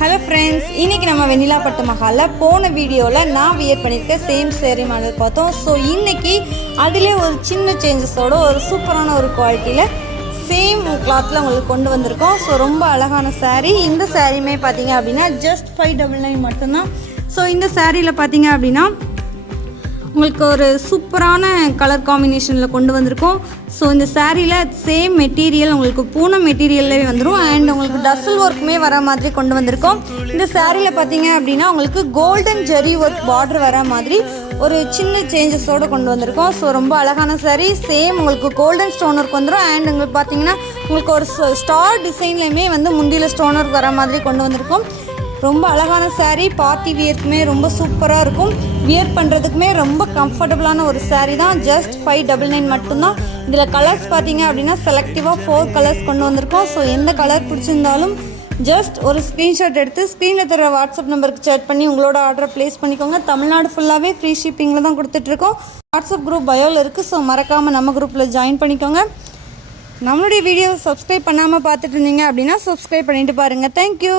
Hello friends, இன்றைக்கி நம்ம வெண்ணிலா பட்டு மஹாலில் போன வீடியோவில் நான் வியர் பண்ணியிருக்க சேம் சேரீ மாடல் பார்த்தோம். ஸோ இன்றைக்கி அதிலே ஒரு சின்ன சேஞ்சஸோட ஒரு சூப்பரான ஒரு குவாலிட்டியில் சேம் கிளாத்தில் உங்களுக்கு கொண்டு வந்திருக்கோம். ஸோ ரொம்ப அழகான சாரீ. இந்த சாரீமே பார்த்தீங்க அப்படின்னா ஜஸ்ட் 599 மட்டும்தான். ஸோ இந்த சாரியில் பார்த்தீங்க அப்படின்னா உங்களுக்கு ஒரு சூப்பரான கலர் காம்பினேஷனில் கொண்டு வந்திருக்கோம். ஸோ இந்த சாரியில் சேம் மெட்டீரியல் உங்களுக்கு பூனம் மெட்டீரியல்லே வந்துடும். அண்ட் உங்களுக்கு டசல் ஒர்க்குமே வர மாதிரி கொண்டு வந்திருக்கோம். இந்த சாரியில் பார்த்தீங்க அப்படின்னா உங்களுக்கு கோல்டன் ஜெரி ஒர்க் பார்டர் வர மாதிரி ஒரு சின்ன சேஞ்சஸோடு கொண்டு வந்திருக்கோம். ஸோ ரொம்ப அழகான சாரீ. சேம் உங்களுக்கு கோல்டன் ஸ்டோன் ஒர்க் வந்துடும். அண்ட் உங்களுக்கு பார்த்தீங்கன்னா உங்களுக்கு ஒரு ஸ்டார் டிசைன்லையுமே முந்தியில் ஸ்டோன் ஒர்க் வர மாதிரி கொண்டு வந்திருக்கோம். ரொம்ப அழகான சாரீ. பார்ட்டி வியர்க்குமே ரொம்ப சூப்பராக இருக்கும். வியர் பண்ணுறதுக்குமே ரொம்ப கம்ஃபர்டபுளான ஒரு சாரீ தான். ஜஸ்ட் 599 மட்டும்தான். இதில் கலர்ஸ் பார்த்தீங்க அப்படின்னா செலக்டிவாக 4 கலர்ஸ் கொண்டு வந்திருக்கோம். ஸோ எந்த கலர் பிடிச்சிருந்தாலும் ஜஸ்ட் ஒரு ஸ்க்ரீன்ஷாட் எடுத்து ஸ்க்ரீனில் தர வாட்ஸ்அப் நம்பருக்கு சேட் பண்ணி உங்களோட ஆர்டரை ப்ளேஸ் பண்ணிக்கோங்க. தமிழ்நாடு ஃபுல்லாகவே ஃப்ரீ ஷிப்பிங்கில் தான் கொடுத்துட்ருக்கோம். வாட்ஸ்அப் குரூப் பயோவில் இருக்குது. ஸோ மறக்காமல் நம்ம குரூப்பில் ஜாயின் பண்ணிக்கோங்க. நம்மளுடைய வீடியோவை சப்ஸ்கிரைப் பண்ணாமல் பார்த்துட்டு இருந்தீங்க அப்படின்னா சப்ஸ்கிரைப் பண்ணிட்டு பாருங்கள். தேங்க்யூ.